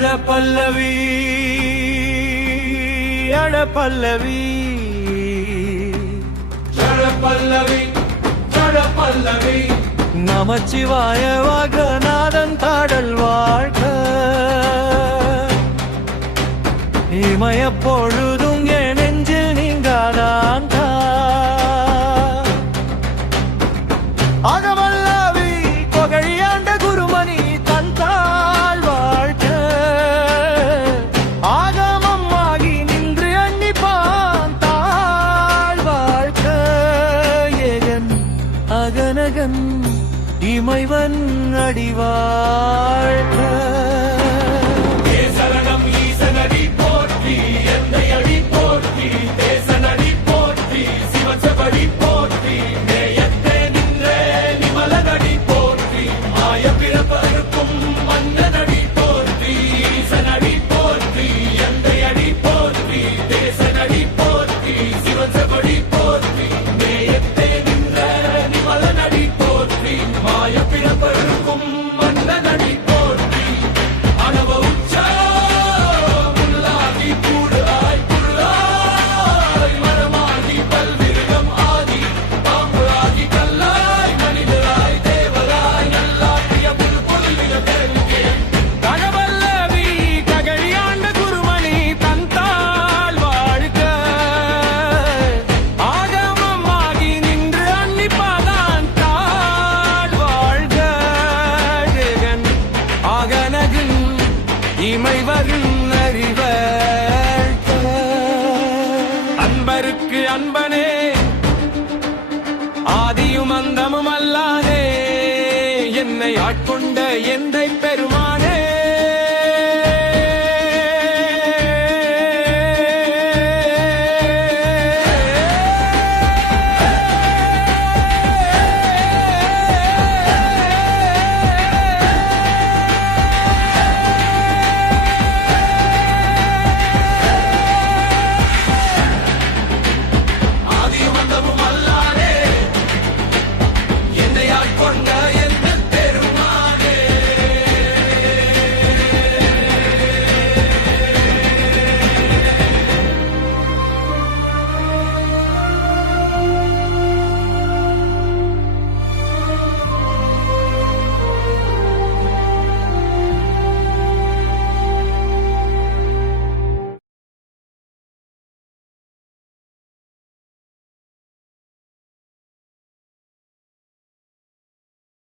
அழ பல்லவி அழ பல்லவி. ஜட பல்லவி ஜட பல்லவி. நமச்சிவாய வாகநாதன் பாடல் வாழ்க. இமய பொழுது கனகம் இமைவன் அடிவாழ்க இமைவரும் அறிவர் அன்பருக்கு அன்பனே ஆதியும் அந்தமும் அல்லாதே. என்னை ஆட்கொண்ட எந்தை பெருமானே.